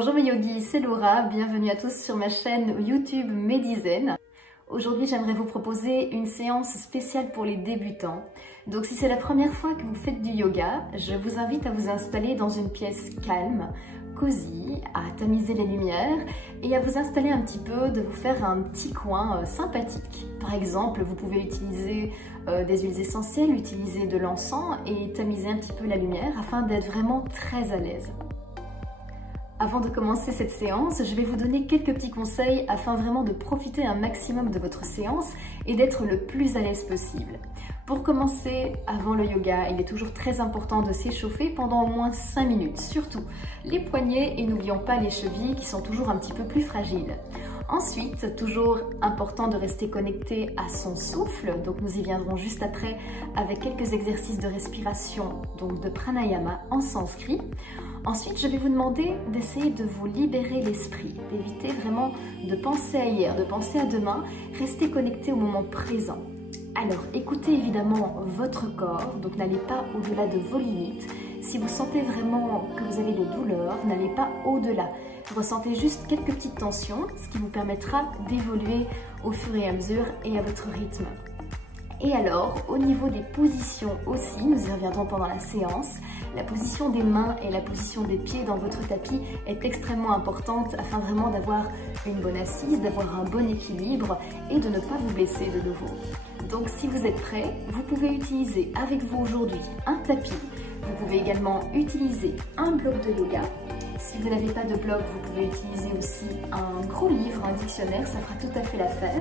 Bonjour mes yogis, c'est Laura, bienvenue à tous sur ma chaîne YouTube Medizen. Aujourd'hui j'aimerais vous proposer une séance spéciale pour les débutants. Donc si c'est la première fois que vous faites du yoga, je vous invite à vous installer dans une pièce calme, cosy, à tamiser les lumières et à vous installer un petit peu, de vous faire un petit coin sympathique. Par exemple, vous pouvez utiliser des huiles essentielles, utiliser de l'encens et tamiser un petit peu la lumière afin d'être vraiment très à l'aise. Avant de commencer cette séance, je vais vous donner quelques petits conseils afin vraiment de profiter un maximum de votre séance et d'être le plus à l'aise possible. Pour commencer, avant le yoga, il est toujours très important de s'échauffer pendant au moins 5 minutes, surtout les poignets et n'oublions pas les chevilles qui sont toujours un petit peu plus fragiles. Ensuite, toujours important de rester connecté à son souffle, donc nous y viendrons juste après avec quelques exercices de respiration, donc de pranayama en sanskrit. Ensuite, je vais vous demander d'essayer de vous libérer l'esprit, d'éviter vraiment de penser à hier, de penser à demain, restez connecté au moment présent. Alors, écoutez évidemment votre corps, donc n'allez pas au-delà de vos limites. Si vous sentez vraiment que vous avez des douleurs, n'allez pas au-delà. Ressentez juste quelques petites tensions, ce qui vous permettra d'évoluer au fur et à mesure et à votre rythme. Et alors, au niveau des positions aussi, nous y reviendrons pendant la séance, la position des mains et la position des pieds dans votre tapis est extrêmement importante afin vraiment d'avoir une bonne assise, d'avoir un bon équilibre et de ne pas vous blesser de nouveau. Donc si vous êtes prêts, vous pouvez utiliser avec vous aujourd'hui un tapis. Vous pouvez également utiliser un bloc de yoga. Si vous n'avez pas de bloc, vous pouvez utiliser aussi un gros livre, un dictionnaire, ça fera tout à fait l'affaire.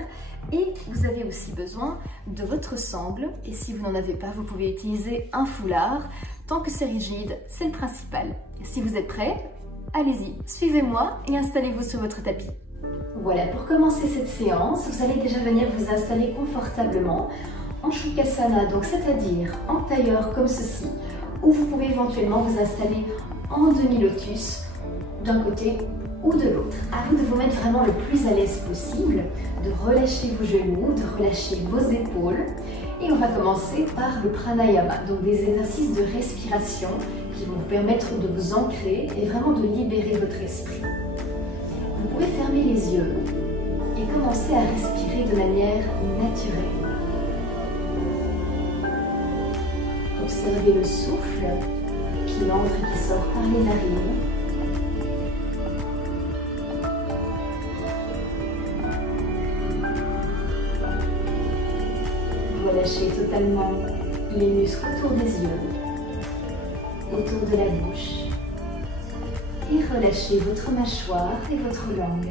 Et vous avez aussi besoin de votre sangle. Et si vous n'en avez pas, vous pouvez utiliser un foulard. Tant que c'est rigide, c'est le principal. Si vous êtes prêts, allez-y, suivez-moi et installez-vous sur votre tapis. Voilà, pour commencer cette séance, vous allez déjà venir vous installer confortablement en Shukrasana, donc c'est-à-dire en tailleur comme ceci, ou vous pouvez éventuellement vous installer en demi-lotus d'un côté ou de l'autre. À vous de vous mettre vraiment le plus à l'aise possible, de relâcher vos genoux, de relâcher vos épaules. Et on va commencer par le pranayama, donc des exercices de respiration qui vont vous permettre de vous ancrer et vraiment de libérer votre esprit. Vous pouvez fermer les yeux et commencer à respirer de manière naturelle. Observez le souffle qui entre et qui sort par les narines. Relâchez totalement les muscles autour des yeux, autour de la bouche et relâchez votre mâchoire et votre langue.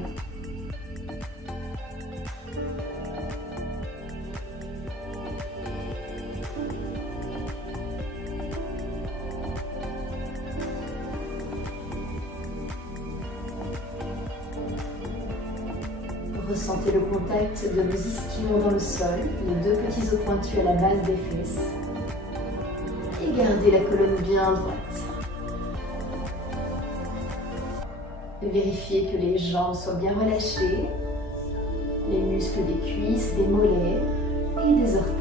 Ressentez le contact de vos ischions dans le sol, les deux petits os pointus à la base des fesses. Et gardez la colonne bien droite. Vérifiez que les jambes soient bien relâchées, les muscles des cuisses, des mollets et des orteils.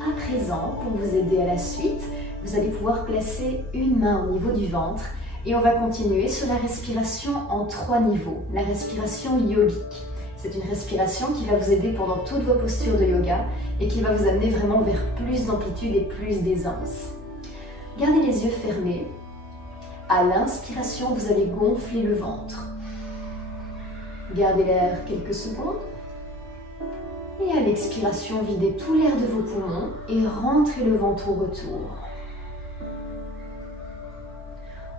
À présent, pour vous aider à la suite, vous allez pouvoir placer une main au niveau du ventre et on va continuer sur la respiration en 3 niveaux, la respiration yogique. C'est une respiration qui va vous aider pendant toutes vos postures de yoga et qui va vous amener vraiment vers plus d'amplitude et plus d'aisance. Gardez les yeux fermés. À l'inspiration, vous allez gonfler le ventre. Gardez l'air quelques secondes. Et à l'expiration, videz tout l'air de vos poumons et rentrez le ventre au retour.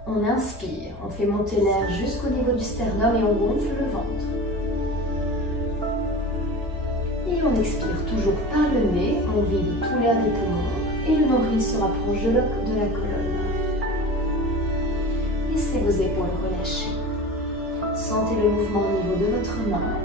On inspire, on fait monter l'air jusqu'au niveau du sternum et on gonfle le ventre. Et on expire toujours par le nez, on vide tout l'air des poumons et le nombril se rapproche de la colonne. Laissez vos épaules relâchées. Sentez le mouvement au niveau de votre main.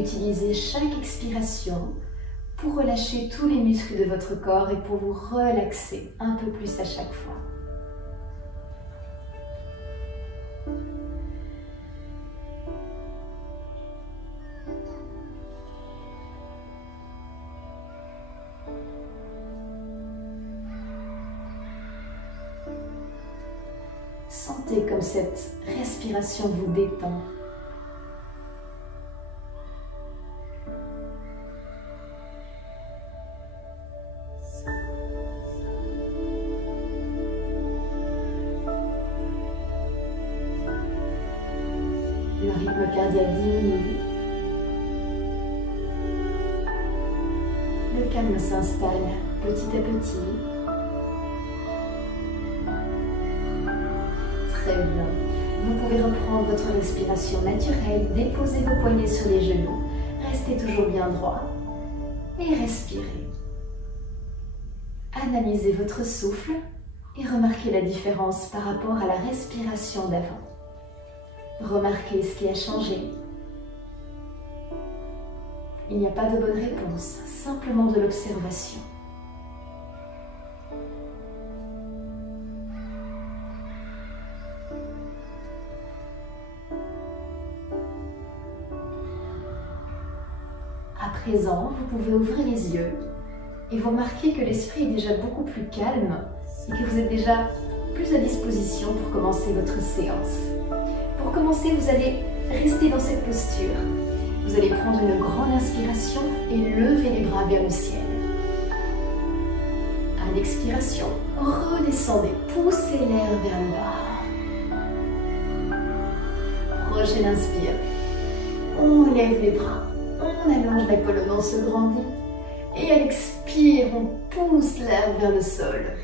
Utilisez chaque expiration pour relâcher tous les muscles de votre corps et pour vous relaxer un peu plus à chaque fois. Sentez comme cette respiration vous détend. Le rythme cardiaque diminue. Le calme s'installe petit à petit. Très bien. Vous pouvez reprendre votre respiration naturelle, déposer vos poignets sur les genoux, restez toujours bien droit et respirez. Analysez votre souffle et remarquez la différence par rapport à la respiration d'avant. Remarquez ce qui a changé. Il n'y a pas de bonne réponse, simplement de l'observation. À présent, vous pouvez ouvrir les yeux et vous remarquez que l'esprit est déjà beaucoup plus calme et que vous êtes déjà plus à disposition pour commencer votre séance. Pour commencer, vous allez rester dans cette posture. Vous allez prendre une grande inspiration et lever les bras vers le ciel. À l'expiration, redescendez, poussez l'air vers le bas. Prochaine inspire, on lève les bras. On allonge la colonne, on se grandit. Et à l'expire, on pousse l'air vers le sol.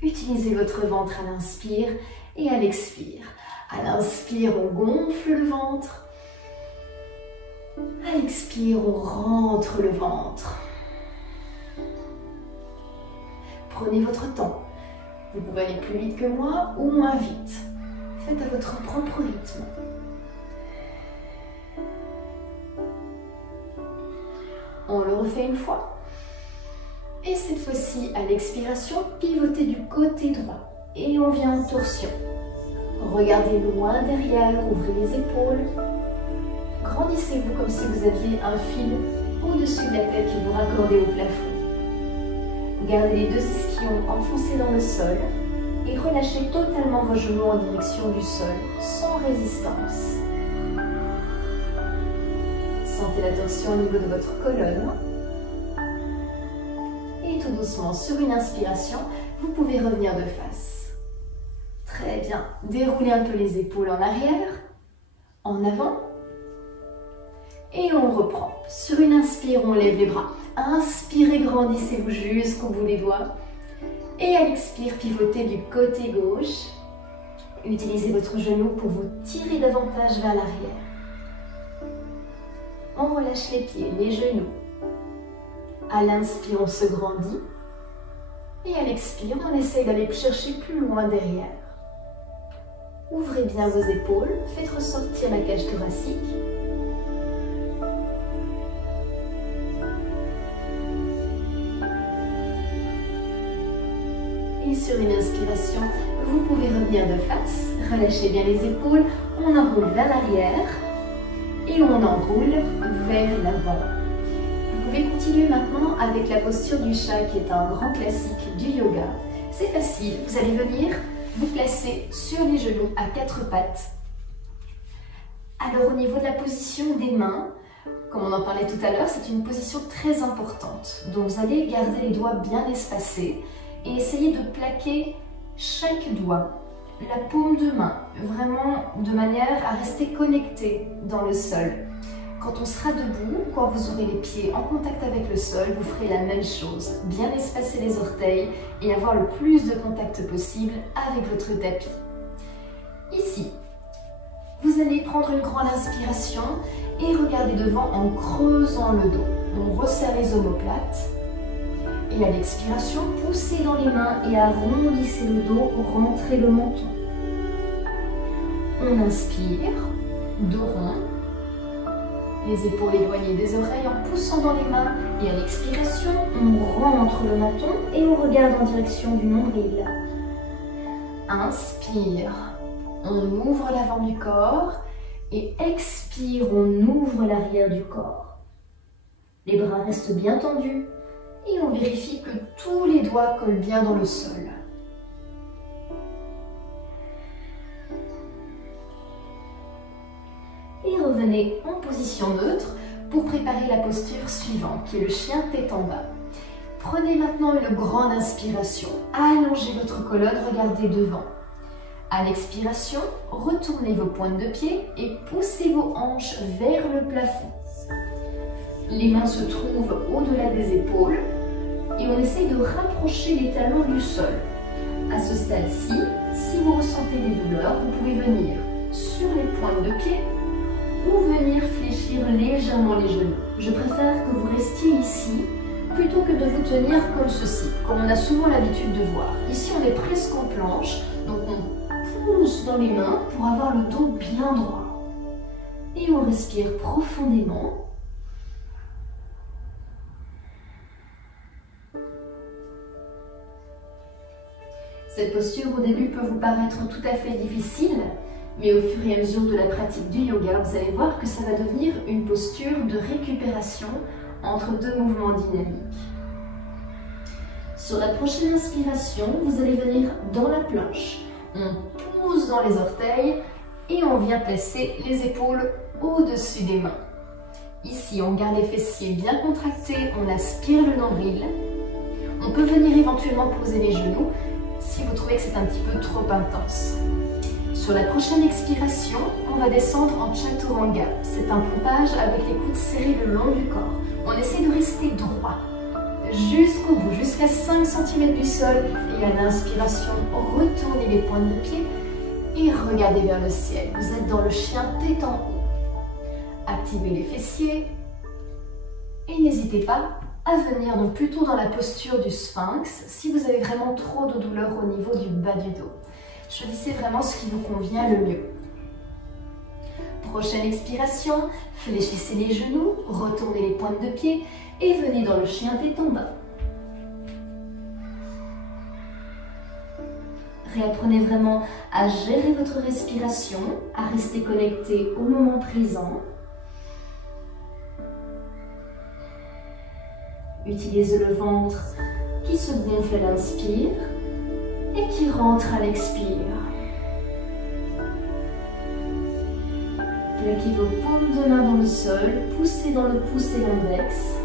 Utilisez votre ventre à l'inspire et à l'expire. À l'inspire, on gonfle le ventre. À l'expire, on rentre le ventre. Prenez votre temps. Vous pouvez aller plus vite que moi ou moins vite. Faites à votre propre rythme. On le refait une fois. Et cette fois-ci, à l'expiration, pivotez du côté droit. Et on vient en torsion. Regardez loin derrière, ouvrez les épaules. Grandissez-vous comme si vous aviez un fil au-dessus de la tête qui vous raccordait au plafond. Gardez les deux ischions enfoncés dans le sol et relâchez totalement vos genoux en direction du sol, sans résistance. Sentez la tension au niveau de votre colonne. Et tout doucement, sur une inspiration, vous pouvez revenir de face. Très bien. Déroulez un peu les épaules en arrière, en avant. Et on reprend. Sur une inspire, on lève les bras. Inspirez, grandissez-vous jusqu'au bout des doigts. Et à l'expire, pivotez du côté gauche. Utilisez votre genou pour vous tirer davantage vers l'arrière. On relâche les pieds, les genoux. À l'inspire, on se grandit. Et à l'expire, on essaye d'aller chercher plus loin derrière. Ouvrez bien vos épaules, faites ressortir la cage thoracique. Et sur une inspiration, vous pouvez revenir de face, relâchez bien les épaules, on enroule vers l'arrière et on enroule vers l'avant. Vous pouvez continuer maintenant avec la posture du chat qui est un grand classique du yoga. C'est facile, vous allez venir vous placer sur les genoux à quatre pattes. Alors au niveau de la position des mains, comme on en parlait tout à l'heure, c'est une position très importante. Donc vous allez garder les doigts bien espacés et essayer de plaquer chaque doigt, la paume de main, vraiment de manière à rester connecté dans le sol. Quand on sera debout, quand vous aurez les pieds en contact avec le sol, vous ferez la même chose. Bien espacer les orteils et avoir le plus de contact possible avec votre tapis. Ici, vous allez prendre une grande inspiration et regarder devant en creusant le dos. On resserre les omoplates. Et à l'expiration, poussez dans les mains et arrondissez le dos, rentrez le menton. On inspire, dos rond. Les épaules éloignées des oreilles en poussant dans les mains. Et à l'expiration, on rentre le menton et on regarde en direction du nombril. Inspire, on ouvre l'avant du corps. Et expire, on ouvre l'arrière du corps. Les bras restent bien tendus. Et on vérifie que tous les doigts collent bien dans le sol. Et revenez en position neutre pour préparer la posture suivante, qui est le chien tête en bas. Prenez maintenant une grande inspiration. Allongez votre colonne, regardez devant. À l'expiration, retournez vos pointes de pied et poussez vos hanches vers le plafond. Les mains se trouvent au-delà des épaules et on essaye de rapprocher les talons du sol. À ce stade-ci, si vous ressentez des douleurs, vous pouvez venir sur les pointes de pied ou venir fléchir légèrement les genoux. Je préfère que vous restiez ici plutôt que de vous tenir comme ceci, comme on a souvent l'habitude de voir. Ici, on est presque en planche, donc on pousse dans les mains pour avoir le dos bien droit. Et on respire profondément. Cette posture au début peut vous paraître tout à fait difficile, mais au fur et à mesure de la pratique du yoga, vous allez voir que ça va devenir une posture de récupération entre deux mouvements dynamiques. Sur la prochaine inspiration, vous allez venir dans la planche. On pousse dans les orteils et on vient placer les épaules au-dessus des mains. Ici, on garde les fessiers bien contractés, on aspire le nombril. On peut venir éventuellement poser les genoux si vous trouvez que c'est un petit peu trop intense. Sur la prochaine expiration, on va descendre en Chaturanga. C'est un pompage avec les coudes serrés le long du corps. On essaie de rester droit jusqu'au bout, jusqu'à 5 cm du sol. Et à l'inspiration, retournez les pointes de pied et regardez vers le ciel. Vous êtes dans le chien tête en haut. Activez les fessiers et n'hésitez pas à venir donc plutôt dans la posture du sphinx si vous avez vraiment trop de douleur au niveau du bas du dos. Choisissez vraiment ce qui vous convient le mieux. Prochaine expiration, fléchissez les genoux, retournez les pointes de pied et venez dans le chien tête en bas. Réapprenez vraiment à gérer votre respiration, à rester connecté au moment présent. Utilisez le ventre qui se gonfle à l'inspire et qui rentre à l'expire. Plaquez vos paumes de main dans le sol, poussez dans le pouce et l'index.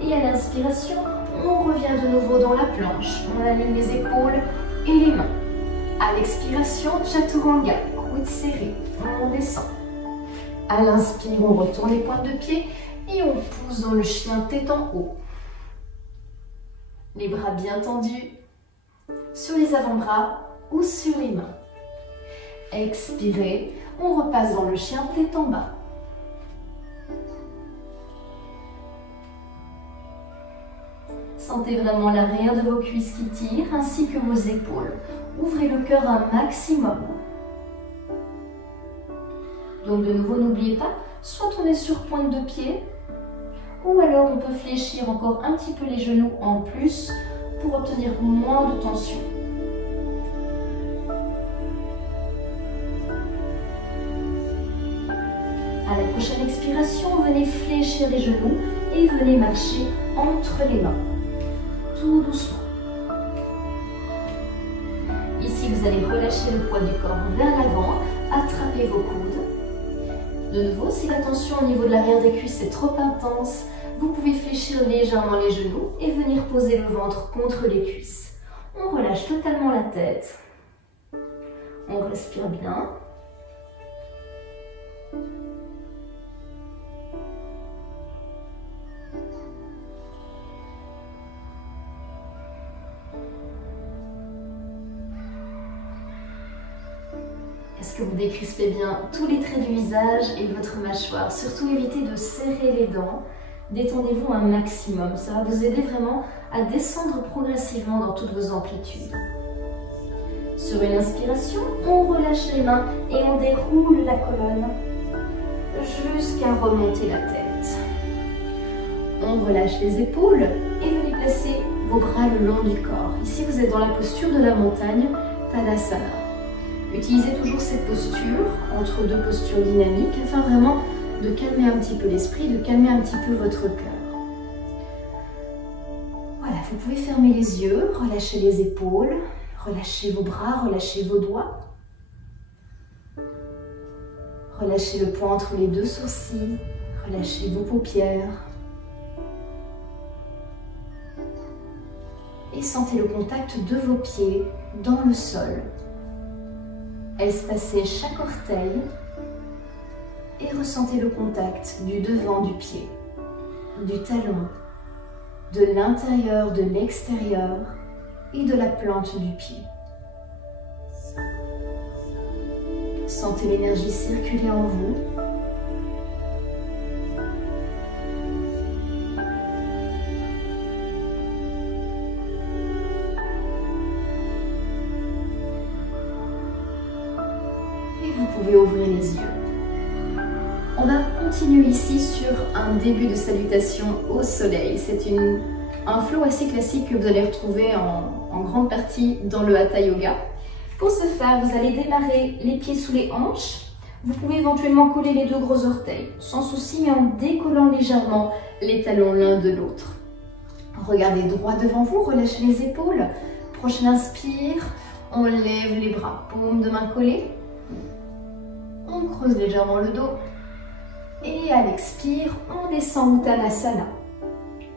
Et à l'inspiration, on revient de nouveau dans la planche. On aligne les épaules et les mains. À l'expiration, Chaturanga, coudes serrés, on descend. À l'inspire, on retourne les pointes de pied et on pousse dans le chien tête en haut. Les bras bien tendus sur les avant-bras ou sur les mains. Expirez, on repasse dans le chien tête en bas. Sentez vraiment l'arrière de vos cuisses qui tirent ainsi que vos épaules. Ouvrez le cœur un maximum. Donc de nouveau, n'oubliez pas, soit on est sur pointe de pied, ou alors on peut fléchir encore un petit peu les genoux en plus pour obtenir moins de tension. À la prochaine expiration, venez fléchir les genoux et venez marcher entre les mains, tout doucement. Ici, vous allez relâcher le poids du corps vers l'avant, attrapez vos coudes. De nouveau, si la tension au niveau de l'arrière des cuisses est trop intense, vous pouvez fléchir légèrement les genoux et venir poser le ventre contre les cuisses. On relâche totalement la tête. On respire bien. Est-ce que vous décrispez bien tous les traits du visage et votre mâchoire? Surtout évitez de serrer les dents. Détendez-vous un maximum. Ça va vous aider vraiment à descendre progressivement dans toutes vos amplitudes. Sur une inspiration, on relâche les mains et on déroule la colonne. jusqu'à remonter la tête. On relâche les épaules et venez placer vos bras le long du corps. Ici, vous êtes dans la posture de la montagne, Tadasana. Utilisez toujours cette posture entre deux postures dynamiques afin vraiment de calmer un petit peu l'esprit, de calmer un petit peu votre cœur. Voilà, vous pouvez fermer les yeux, relâcher les épaules, relâchez vos bras, relâchez vos doigts. Relâchez le poing entre les deux sourcils, relâchez vos paupières. Et sentez le contact de vos pieds dans le sol. Espacez chaque orteil et ressentez le contact du devant du pied, du talon, de l'intérieur, de l'extérieur et de la plante du pied. Sentez l'énergie circuler en vous. Et vous pouvez ouvrir les yeux. On va continuer ici sur un début de salutation au soleil. C'est un flow assez classique que vous allez retrouver en grande partie dans le Hatha Yoga. Pour ce faire, vous allez démarrer les pieds sous les hanches. Vous pouvez éventuellement coller les deux gros orteils, sans souci, mais en décollant légèrement les talons l'un de l'autre. Regardez droit devant vous, relâchez les épaules. Prochaine inspire, on lève les bras, paume de main collée. On creuse légèrement le dos. Et à l'expire, on descend Uttanasana.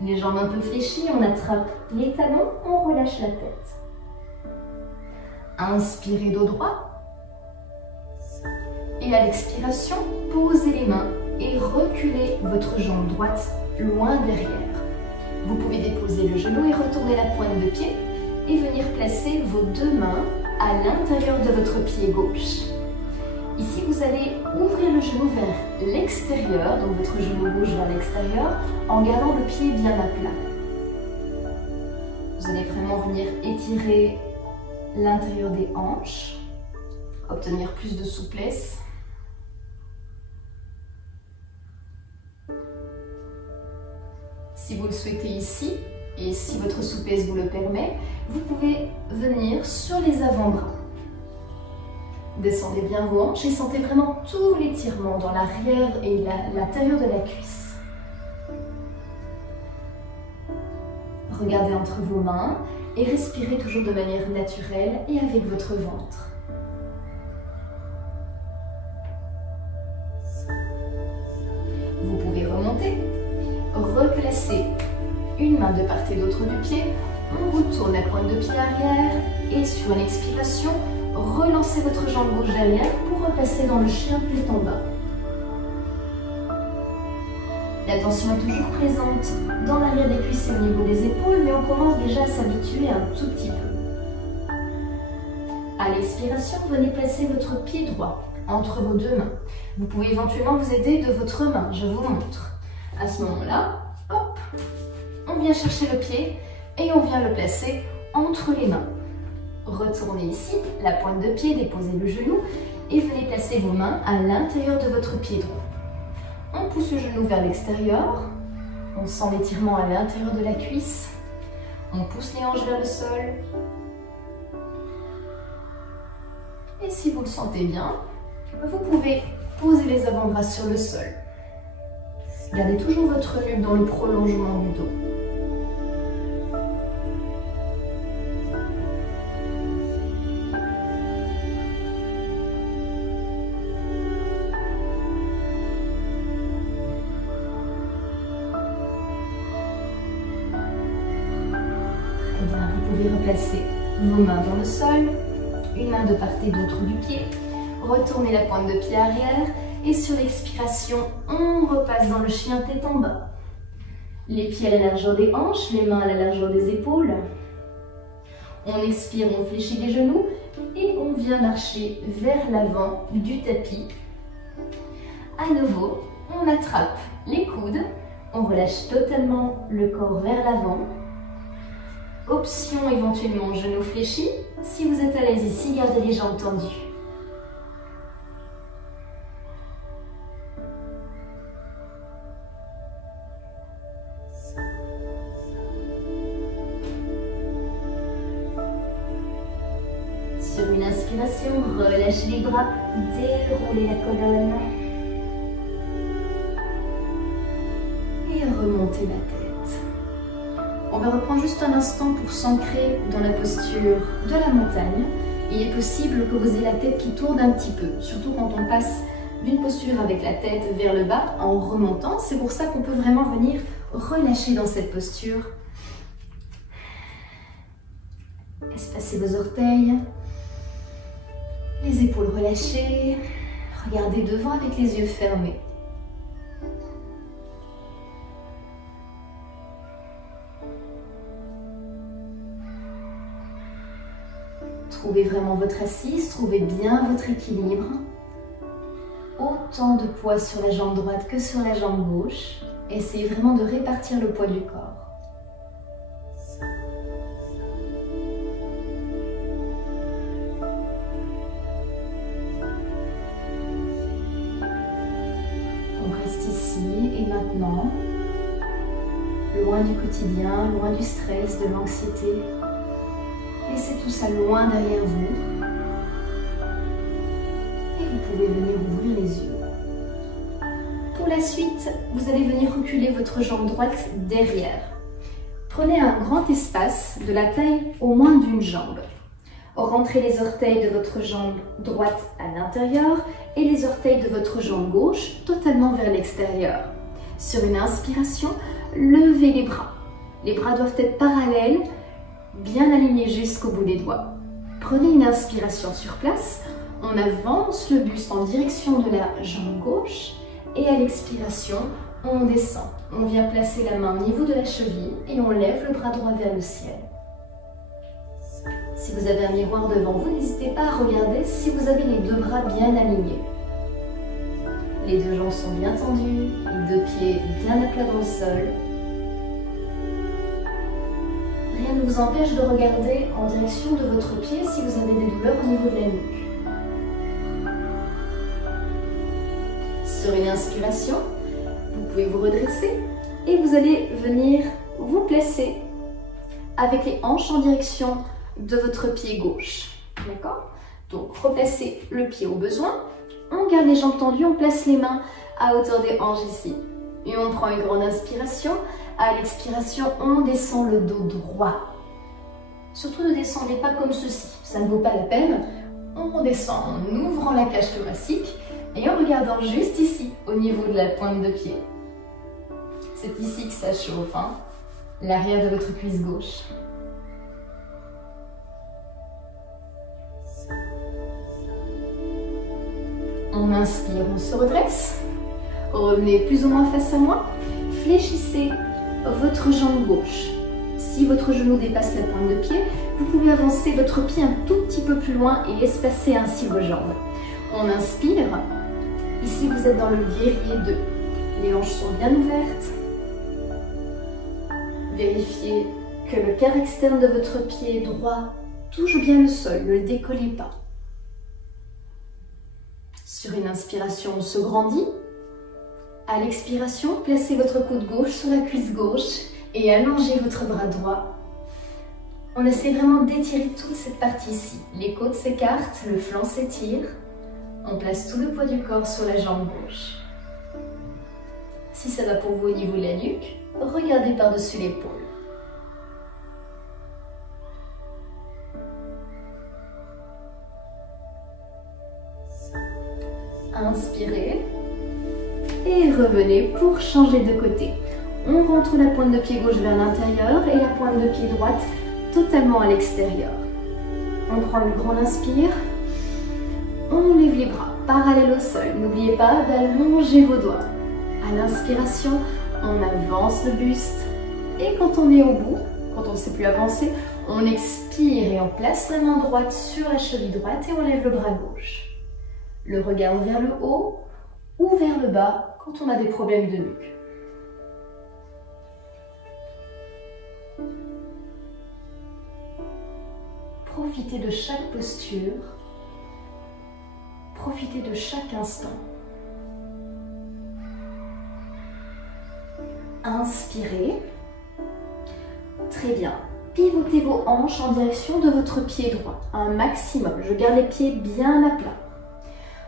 Les jambes un peu fléchies, on attrape les talons, on relâche la tête. Inspirez dos droit. Et à l'expiration, posez les mains et reculez votre jambe droite loin derrière. Vous pouvez déposer le genou et retourner la pointe de pied et venir placer vos deux mains à l'intérieur de votre pied gauche. Ici, vous allez ouvrir le genou vers l'extérieur, donc votre genou gauche vers l'extérieur, en gardant le pied bien à plat. Vous allez vraiment venir étirer l'intérieur des hanches, obtenir plus de souplesse. Si vous le souhaitez ici, et si votre souplesse vous le permet, vous pouvez venir sur les avant-bras. Descendez bien vos hanches et sentez vraiment tout l'étirement dans l'arrière et l'intérieur de la cuisse. Regardez entre vos mains et respirez toujours de manière naturelle et avec votre ventre. Vous pouvez remonter, replacer une main de part et d'autre du pied, on retourne la pointe de pied arrière et sur une expiration, relancez votre jambe gauche derrière pour repasser dans le chien tête en bas. La tension est toujours présente dans l'arrière des cuisses et au niveau des épaules, mais on commence déjà à s'habituer un tout petit peu. À l'expiration, venez placer votre pied droit entre vos deux mains. Vous pouvez éventuellement vous aider de votre main, je vous montre. À ce moment-là, hop, on vient chercher le pied et on vient le placer entre les mains. Retournez ici, la pointe de pied, déposez le genou et venez placer vos mains à l'intérieur de votre pied droit. On pousse le genou vers l'extérieur, on sent l'étirement à l'intérieur de la cuisse, on pousse les hanches vers le sol. Et si vous le sentez bien, vous pouvez poser les avant-bras sur le sol. Gardez toujours votre nuque dans le prolongement du dos. Vous pouvez replacer vos mains dans le sol, une main de part et d'autre du pied, retournez la pointe de pied arrière et sur l'expiration, on repasse dans le chien tête en bas. Les pieds à la largeur des hanches, les mains à la largeur des épaules. On expire, on fléchit les genoux et on vient marcher vers l'avant du tapis. À nouveau, on attrape les coudes, on relâche totalement le corps vers l'avant. Option éventuellement genou fléchi. Si vous êtes à l'aise ici, gardez les jambes tendues. Sur une inspiration, relâchez les bras, déroulez la colonne. Et remontez la tête. On va reprendre juste un instant pour s'ancrer dans la posture de la montagne. Il est possible que vous ayez la tête qui tourne un petit peu, surtout quand on passe d'une posture avec la tête vers le bas en remontant. C'est pour ça qu'on peut vraiment venir relâcher dans cette posture. Espacez vos orteils, les épaules relâchées, regardez devant avec les yeux fermés. Trouvez vraiment votre assise, trouvez bien votre équilibre. Autant de poids sur la jambe droite que sur la jambe gauche. Essayez vraiment de répartir le poids du corps. On reste ici et maintenant, loin du quotidien, loin du stress, de l'anxiété. Laissez tout ça loin derrière vous. Et vous pouvez venir ouvrir les yeux. Pour la suite, vous allez venir reculer votre jambe droite derrière. Prenez un grand espace de la taille au moins d'une jambe. Rentrez les orteils de votre jambe droite à l'intérieur et les orteils de votre jambe gauche totalement vers l'extérieur. Sur une inspiration, levez les bras. Les bras doivent être parallèles, bien alignés jusqu'au bout des doigts. Prenez une inspiration sur place, on avance le buste en direction de la jambe gauche et à l'expiration, on descend. On vient placer la main au niveau de la cheville et on lève le bras droit vers le ciel. Si vous avez un miroir devant vous, n'hésitez pas à regarder si vous avez les deux bras bien alignés. Les deux jambes sont bien tendues, les deux pieds bien à plat dans le sol. Rien ne vous empêche de regarder en direction de votre pied si vous avez des douleurs au niveau de la nuque. Sur une inspiration, vous pouvez vous redresser et vous allez venir vous placer avec les hanches en direction de votre pied gauche. D'accord? Donc, replacez le pied au besoin. On garde les jambes tendues, on place les mains à hauteur des hanches ici. Et on prend une grande inspiration. À l'expiration, on descend le dos droit. Surtout ne descendez pas comme ceci, ça ne vaut pas la peine. On descend en ouvrant la cage thoracique et en regardant juste ici, au niveau de la pointe de pied. C'est ici que ça chauffe, hein? L'arrière de votre cuisse gauche. On inspire, on se redresse. Revenez plus ou moins face à moi. Fléchissez votre jambe gauche. Si votre genou dépasse la pointe de pied, vous pouvez avancer votre pied un tout petit peu plus loin et espacer ainsi vos jambes. On inspire. Ici, vous êtes dans le guerrier 2. Les hanches sont bien ouvertes. Vérifiez que le quart externe de votre pied droit touche bien le sol, ne le décollez pas. Sur une inspiration, on se grandit. À l'expiration, placez votre coude gauche sur la cuisse gauche et allongez votre bras droit. On essaie vraiment d'étirer toute cette partie ici. Les côtes s'écartent, le flanc s'étire. On place tout le poids du corps sur la jambe gauche. Si ça va pour vous au niveau de la nuque, regardez par-dessus l'épaule. Inspirez et revenez pour changer de côté. On rentre la pointe de pied gauche vers l'intérieur et la pointe de pied droite totalement à l'extérieur. On prend une grande inspire. On lève les bras parallèles au sol. N'oubliez pas d'allonger vos doigts. À l'inspiration, on avance le buste. Et quand on est au bout, quand on ne sait plus avancer, on expire et on place la main droite sur la cheville droite et on lève le bras gauche. Le regard vers le haut ou vers le bas quand on a des problèmes de nuque. Profitez de chaque posture. Profitez de chaque instant. Inspirez. Très bien. Pivotez vos hanches en direction de votre pied droit, un maximum. Je garde les pieds bien à plat.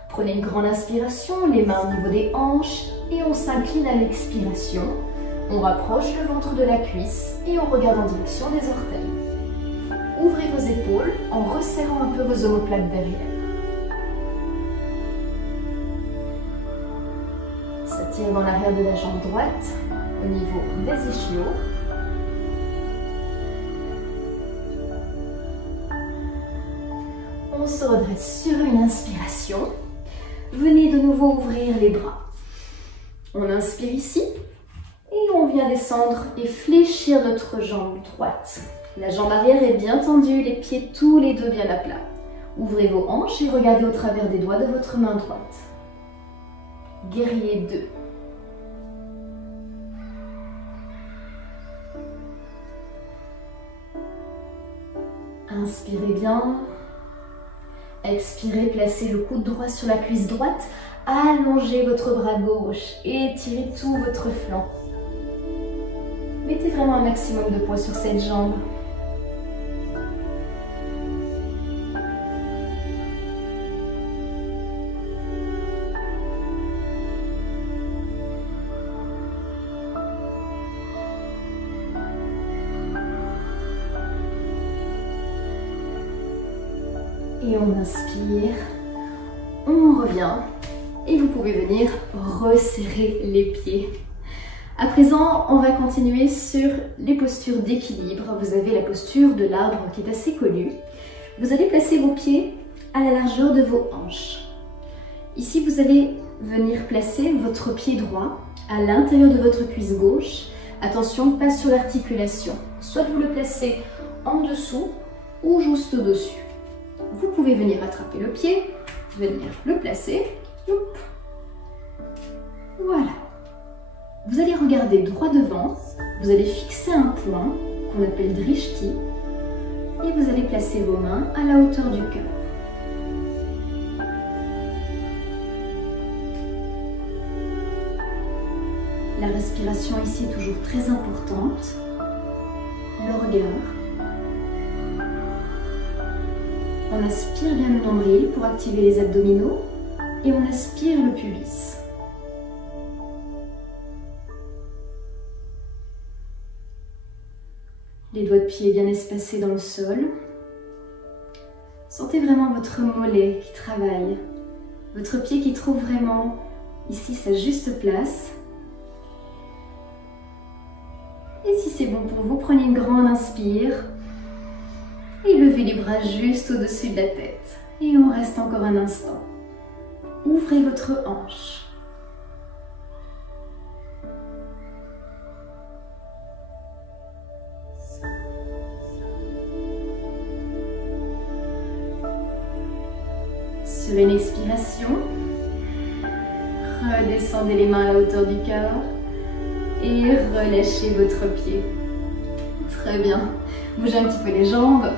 Prenez une grande inspiration, les mains au niveau des hanches et on s'incline à l'expiration. On rapproche le ventre de la cuisse et on regarde en direction des orteils. Ouvrez vos épaules en resserrant un peu vos omoplates derrière. S'attire dans l'arrière de la jambe droite, au niveau des ischios. On se redresse sur une inspiration. Venez de nouveau ouvrir les bras. On inspire ici et on vient descendre et fléchir notre jambe droite. La jambe arrière est bien tendue, les pieds tous les deux bien à plat. Ouvrez vos hanches et regardez au travers des doigts de votre main droite. Guerrier 2. Inspirez bien. Expirez, placez le coude droit sur la cuisse droite. Allongez votre bras gauche et étirez tout votre flanc. Mettez vraiment un maximum de poids sur cette jambe. Et on inspire, on revient et vous pouvez venir resserrer les pieds. À présent, on va continuer sur les postures d'équilibre. Vous avez la posture de l'arbre qui est assez connue. Vous allez placer vos pieds à la largeur de vos hanches. Ici, vous allez venir placer votre pied droit à l'intérieur de votre cuisse gauche. Attention, pas sur l'articulation. Soit vous le placez en dessous ou juste au-dessus. Vous pouvez venir attraper le pied, venir le placer. Voilà. Vous allez regarder droit devant, vous allez fixer un point qu'on appelle drishti et vous allez placer vos mains à la hauteur du cœur. La respiration ici est toujours très importante. Le regard. On aspire bien le nombril pour activer les abdominaux et on aspire le pubis. Les doigts de pied bien espacés dans le sol. Sentez vraiment votre mollet qui travaille, votre pied qui trouve vraiment ici sa juste place. Et si c'est bon pour vous, prenez une grande inspire. Et levez les bras juste au-dessus de la tête. Et on reste encore un instant. Ouvrez votre hanche. Sur une expiration, redescendez les mains à la hauteur du cœur et relâchez votre pied. Très bien. Bougez un petit peu les jambes.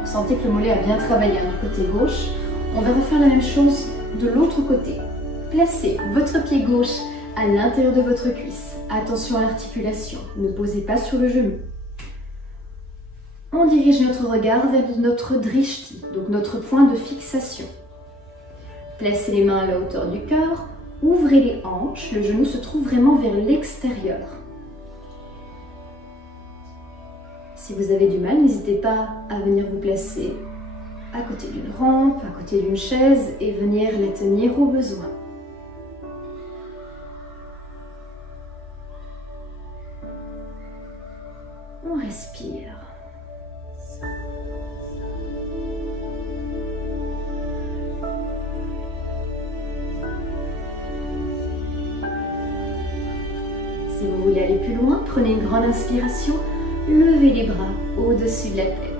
Vous sentez que le mollet a bien travaillé du côté gauche. On va refaire la même chose de l'autre côté. Placez votre pied gauche à l'intérieur de votre cuisse. Attention à l'articulation. Ne posez pas sur le genou. On dirige notre regard vers notre drishti, donc notre point de fixation. Placez les mains à la hauteur du cœur. Ouvrez les hanches. Le genou se trouve vraiment vers l'extérieur. Si vous avez du mal, n'hésitez pas à venir vous placer à côté d'une rampe, à côté d'une chaise et venir la tenir au besoin. On respire. Si vous voulez aller plus loin, prenez une grande inspiration. Levez les bras au-dessus de la tête.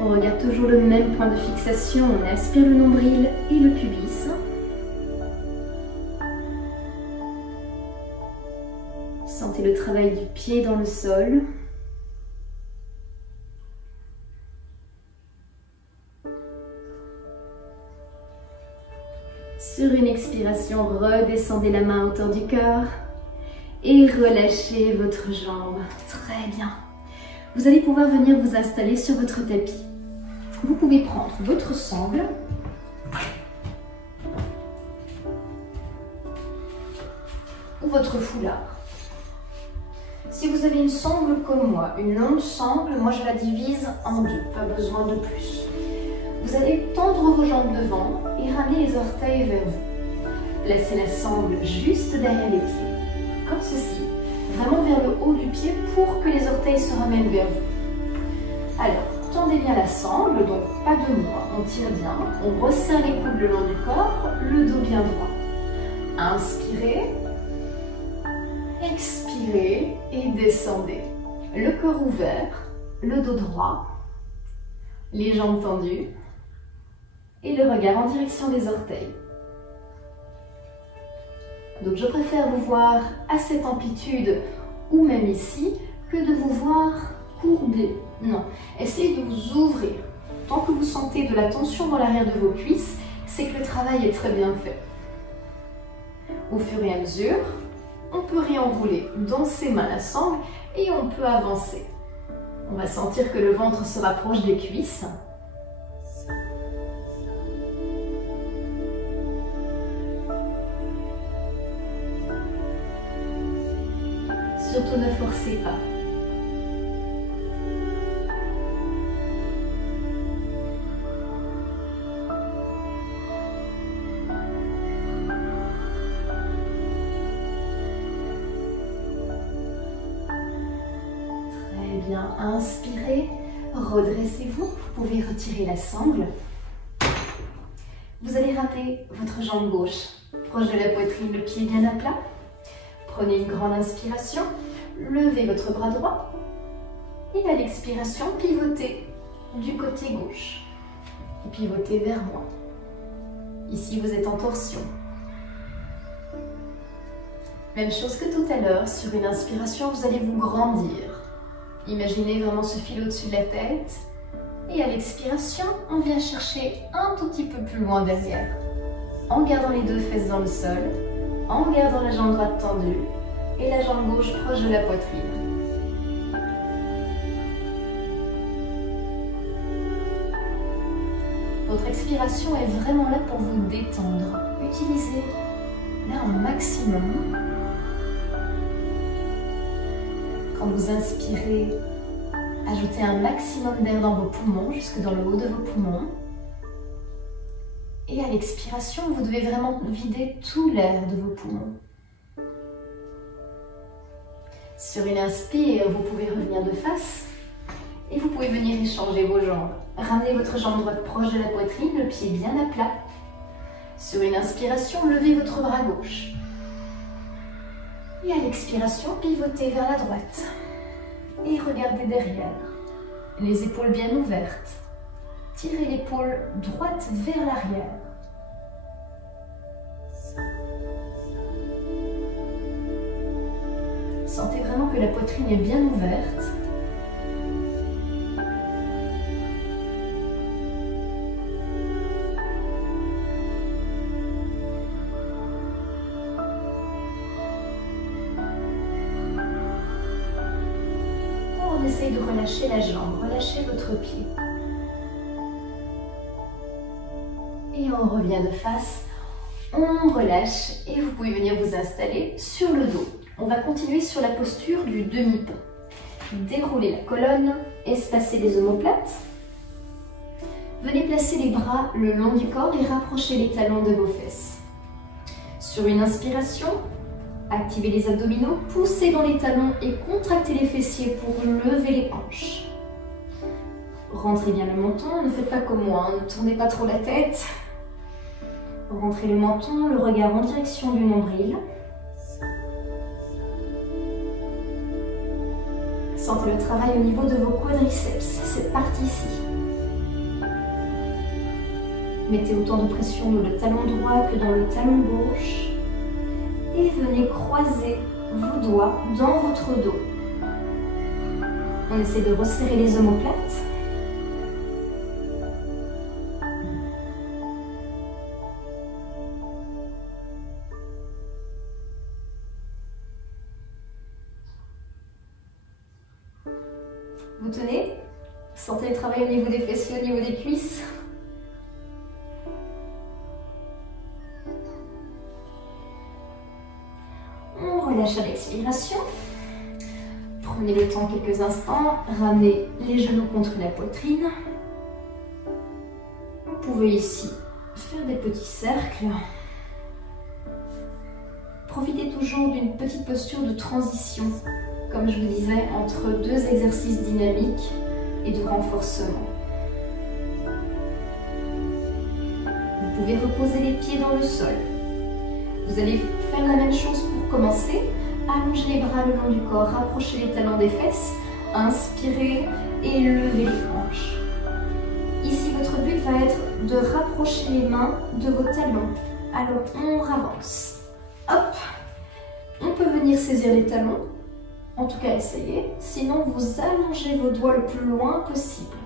On regarde toujours le même point de fixation. On aspire le nombril et le pubis. Sentez le travail du pied dans le sol. Sur une expiration, redescendez la main à hauteur du cœur. et relâchez votre jambe. Très bien. Vous allez pouvoir venir vous installer sur votre tapis. Vous pouvez prendre votre sangle ou votre foulard. Si vous avez une sangle comme moi, une longue sangle, moi je la divise en deux, pas besoin de plus. Vous allez tendre vos jambes devant et ramener les orteils vers vous. Placez la sangle juste derrière les pieds, comme ceci, vraiment vers le haut du pied pour que les orteils se ramènent vers vous. Alors, tendez bien la sangle, donc pas de moi, on tire bien, on resserre les coudes le long du corps, le dos bien droit. Inspirez. Expirez et descendez. Le corps ouvert, le dos droit, les jambes tendues et le regard en direction des orteils. Donc je préfère vous voir à cette amplitude ou même ici que de vous voir courbé. Non, essayez de vous ouvrir. Tant que vous sentez de la tension dans l'arrière de vos cuisses, c'est que le travail est très bien fait. Au fur et à mesure, on peut réenrouler dans ses mains la sangle et on peut avancer. On va sentir que le ventre se rapproche des cuisses. Surtout ne forcez pas. Bien, inspirez, redressez-vous, vous pouvez retirer la sangle. Vous allez ramener votre jambe gauche proche de la poitrine, le pied bien à plat. Prenez une grande inspiration, levez votre bras droit et à l'expiration, pivotez du côté gauche. Et pivotez vers moi. Ici, vous êtes en torsion. Même chose que tout à l'heure, sur une inspiration, vous allez vous grandir. Imaginez vraiment ce fil au-dessus de la tête. Et à l'expiration, on vient chercher un tout petit peu plus loin derrière. En gardant les deux fesses dans le sol, en gardant la jambe droite tendue et la jambe gauche proche de la poitrine. Votre expiration est vraiment là pour vous détendre. Utilisez là un maximum. Quand vous inspirez, ajoutez un maximum d'air dans vos poumons, jusque dans le haut de vos poumons. Et à l'expiration, vous devez vraiment vider tout l'air de vos poumons. Sur une inspire, vous pouvez revenir de face et vous pouvez venir échanger vos jambes. Ramenez votre jambe droite proche de la poitrine, le pied bien à plat. Sur une inspiration, levez votre bras gauche. Et à l'expiration, pivotez vers la droite. Et regardez derrière. Les épaules bien ouvertes. Tirez l'épaule droite vers l'arrière. Sentez vraiment que la poitrine est bien ouverte. Essayez de relâcher la jambe, relâchez votre pied. Et on revient de face, on relâche et vous pouvez venir vous installer sur le dos. On va continuer sur la posture du demi-pont. Déroulez la colonne, espacez les omoplates. Venez placer les bras le long du corps et rapprochez les talons de vos fesses. Sur une inspiration, activez les abdominaux, poussez dans les talons et contractez les fessiers pour lever les hanches. Rentrez bien le menton, ne faites pas comme moi, ne tournez pas trop la tête. Rentrez le menton, le regard en direction du nombril. Sentez le travail au niveau de vos quadriceps, cette partie ici. Mettez autant de pression dans le talon droit que dans le talon gauche. Et venez croiser vos doigts dans votre dos. On essaie de resserrer les omoplates. Vous tenez? Sentez le travail au niveau des fessiers, au niveau des cuisses. On relâche à l'expiration. Prenez le temps quelques instants, ramenez les genoux contre la poitrine. Vous pouvez ici faire des petits cercles. Profitez toujours d'une petite posture de transition, comme je vous disais, entre deux exercices dynamiques et de renforcement. Vous pouvez reposer les pieds dans le sol. Vous allez faire la même chose pour commencer. Allongez les bras le long du corps, rapprochez les talons des fesses, inspirez et levez les hanches. Ici, votre but va être de rapprocher les mains de vos talons. Alors, on avance. Hop, on peut venir saisir les talons, en tout cas essayez, sinon vous allongez vos doigts le plus loin possible.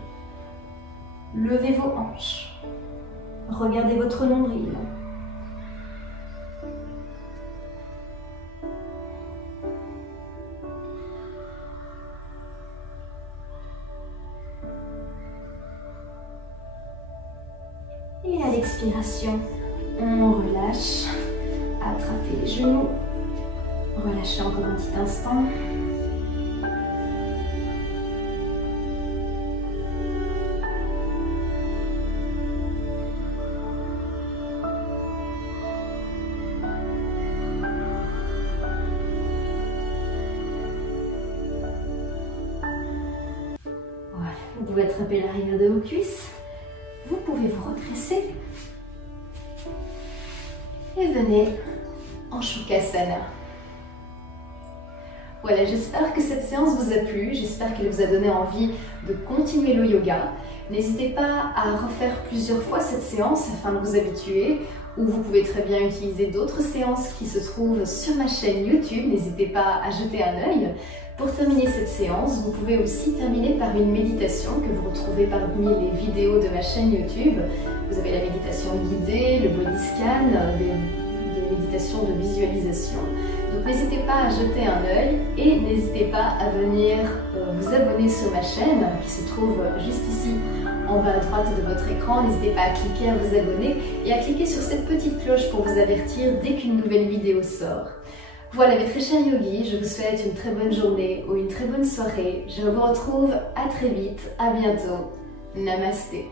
Levez vos hanches, regardez votre nombril. Et à l'expiration, on relâche. Attrapez les genoux, relâchez encore un petit instant. Voilà, vous pouvez attraper l'arrière de vos cuisses, vous pouvez vous redresser et venez en Shukrasana. Voilà, j'espère que cette séance vous a plu, j'espère qu'elle vous a donné envie de continuer le yoga. N'hésitez pas à refaire plusieurs fois cette séance afin de vous habituer, ou vous pouvez très bien utiliser d'autres séances qui se trouvent sur ma chaîne YouTube, n'hésitez pas à jeter un œil. Pour terminer cette séance, vous pouvez aussi terminer par une méditation que vous retrouvez parmi les vidéos de ma chaîne YouTube. Vous avez la méditation guidée, le body scan, des méditations de visualisation. Donc n'hésitez pas à jeter un œil et n'hésitez pas à venir vous abonner sur ma chaîne qui se trouve juste ici en bas à droite de votre écran. N'hésitez pas à cliquer à vous abonner et à cliquer sur cette petite cloche pour vous avertir dès qu'une nouvelle vidéo sort. Voilà mes très chers yogis, je vous souhaite une très bonne journée ou une très bonne soirée. Je vous retrouve à très vite, à bientôt. Namasté.